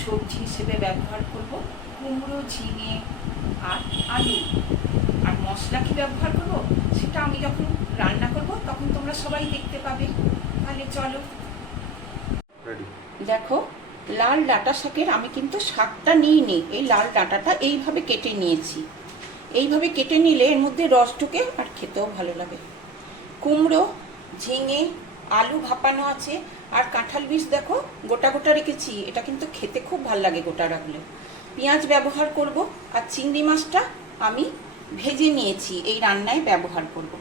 সবজি হিসেবে ব্যবহার করব কুমড়ো ঝিঙে আর আলু। আর মশলা কি ব্যবহার করব? সেটা আমি যখন রান্না করব তখন তোমরা সবাই দেখতে পাবে। তাহলে চলো। দেখো লাল ডাঁটা শাকের আমি কিন্তু শাকটা নিইনি এই লাল ডাঁটাটা এইভাবে কেটে নিয়েছি। এইভাবে কেটে নিলে এর মধ্যে রস ঢুকে আর খেতেও ভালো লাগে। কুমড়ো ঝিঙে আলু ভাপানো আছে আর কাঁঠাল বীজ দেখো, গোটা গোটা রেখেছি। এটা কিন্তু খেতে খুব ভালো লাগে গোটা রাখলে। পেঁয়াজ ব্যবহার করব আর চিংড়ি মাছটা আমি ভেজে নিয়েছি, এই রান্নায় ব্যবহার করব।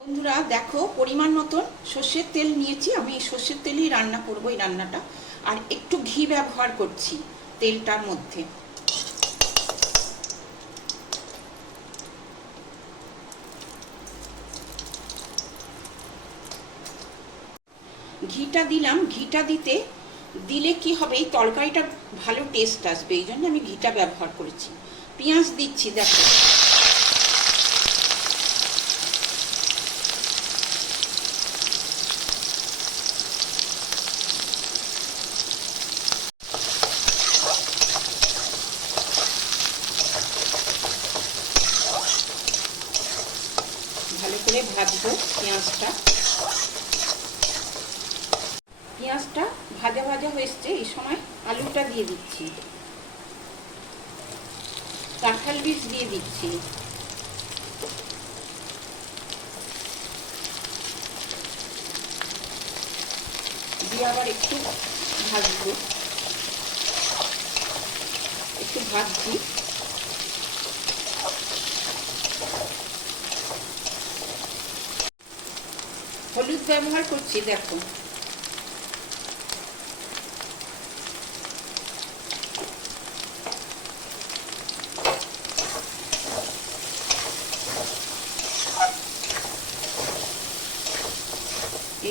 বন্ধুরা, দেখো, পরিমাণ মতন সর্ষের তেল নিয়েছি। আমি সর্ষের তেলেই রান্না করব এই রান্নাটা। আর একটু ঘি ব্যবহার করছি তেলটার মধ্যে। ঘিটা দিলাম, ঘিটা দিতে দিলে কি হবে? এই তরকারিটা ভালো টেস্ট আসবে, এই জন্য আমি ঘিটা ব্যবহার করেছি। পেঁয়াজ দিচ্ছি, দেখো। ভালো করে ভাজবো পেঁয়াজটা। পেঁয়াজটা ভাজা ভাজা হয়েছে এই সময় আলুটা দিয়ে দিচ্ছি। কাঁঠাল বীজ দিয়ে দিচ্ছি। দিয়ে আবার একটু ভাজবো। একটু ভাজছি। হলুদ ব্যবহার করছি, দেখো।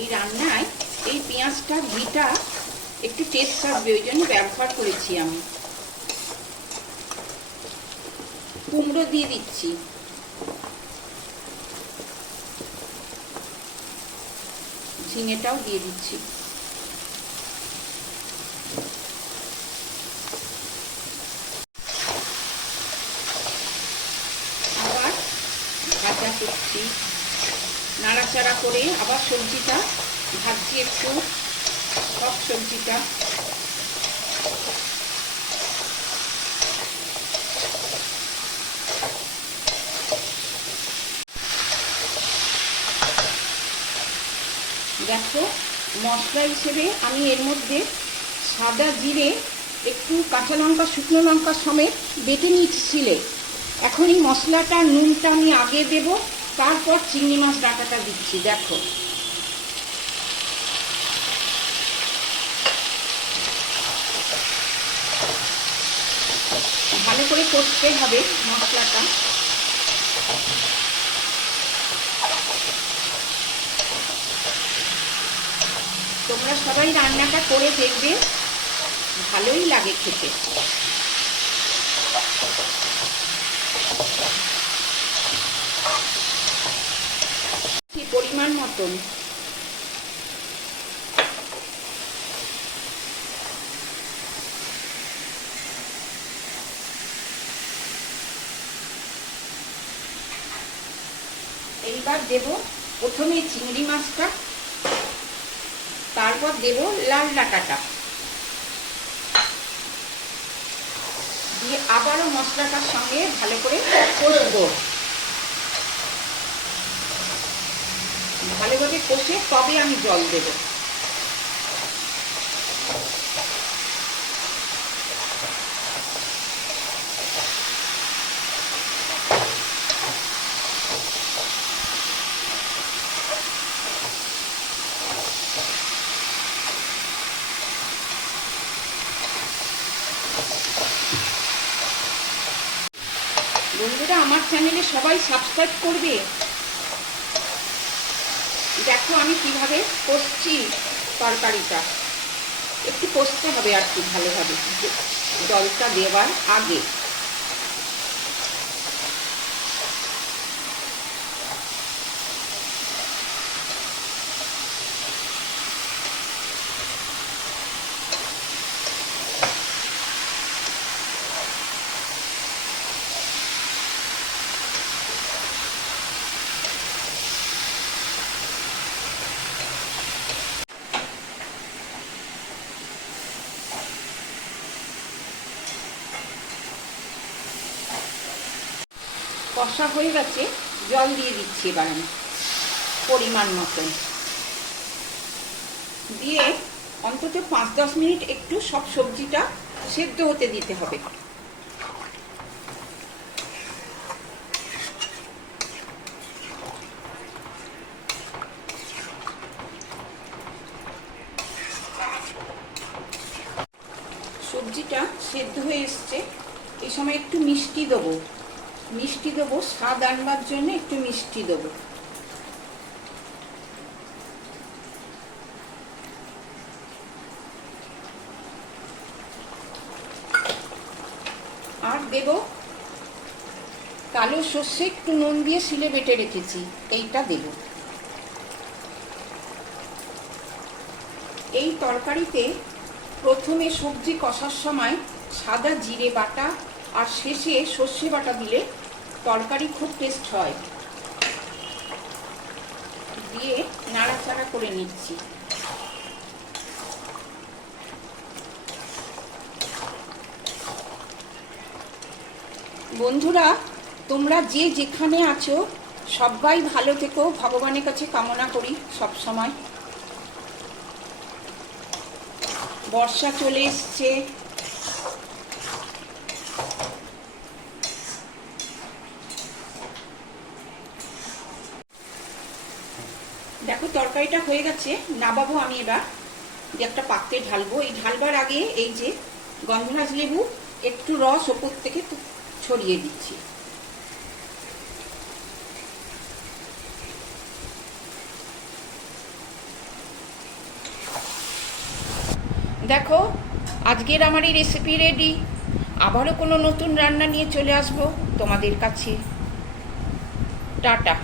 এই রান্নায় এই পেঁয়াজটা, ঘিটা একটু টেস্ট আসবে ওই জন্য ব্যবহার করেছি আমি। কুমড়ো দিয়ে দিচ্ছি। ঝিঙেটাও দিয়ে দিচ্ছি। আবার ভাজা করছি। নাড়াচাড়া করে আবার সবজিটা ভাজছি একটু, সব সবজিটা। দেখো, মশলা হিসেবে আমি এর মধ্যে সাদা জিরে, একটু কাঁচা লঙ্কা, শুকনো লঙ্কা সমেত বেটে নিচ্ছিলে এখন এই মশলাটা, নুনটা আমি আগে দেব। তারপর চিংড়ি মাছ ডাটাটা দিচ্ছি, দেখো। ভালো করে করতে হবে মশলাটা। তোমরা সবাই রান্নাটা করে দেখবে, ভালোই লাগে খেতে কি পরিমাণ মতন এইবার দেব প্রথমে চিংড়ি মাছটা, তারপর দেব লাল ডাকাটা দিয়ে আবারও মশলাটার সঙ্গে ভালো করে কষবো। ভালোভাবে কষে তবে আমি জল দেব। বন্ধুরা আমার চ্যানেলে সবাই সাবস্ক্রাইব করবে? দেখো আমি কীভাবে কষছি তরকারিটা। একটু কষতে হবে আর কি ভালোভাবে। জলটা দেওয়ার আগে। কষা হয়ে গেছে, জল দিয়ে দিচ্ছি এবার আমি, পরিমাণ মতন। দিয়ে অন্তত পাঁচ দশ মিনিট একটু সব সবজিটা সেদ্ধ হতে দিতে হবে। সবজিটা সেদ্ধ হয়ে এসছে, এই সময় একটু মিষ্টি দেবো। মিষ্টি দেবো, স্বাদ আনবার জন্য একটু মিষ্টি দেবো। আর দেব কালো সর্ষে, একটু নুন দিয়ে শিলে বেটে রেখেছি, এইটা দেব। এই তরকারিতে প্রথমে সবজি কষার সময় সাদা জিরে বাটা আর শেষে সর্ষে বাটা দিলে তরকারি খুব টেস্ট হয়। দিয়ে নাড়াচাড়া করে নিচ্ছি। বন্ধুরা, তোমরা যে যেখানে আছো, সবাই ভালো থেকো। ভগবানের কাছে কামনা করি সব সময় বর্ষা চলে এসছে। দেখো, তরকারিটা হয়ে গেছে, নাবাবো আমি এবার। একটা পাত্রে ঢালবো। এই ঢালবার আগে এই যে গন্ধরাজ লেবু, একটু রস ওপর থেকে ছড়িয়ে দিচ্ছি। দেখো, আজকের আমার এই রেসিপি রেডি আবারও কোনো নতুন রান্না নিয়ে চলে আসব তোমাদের কাছে। টাটা।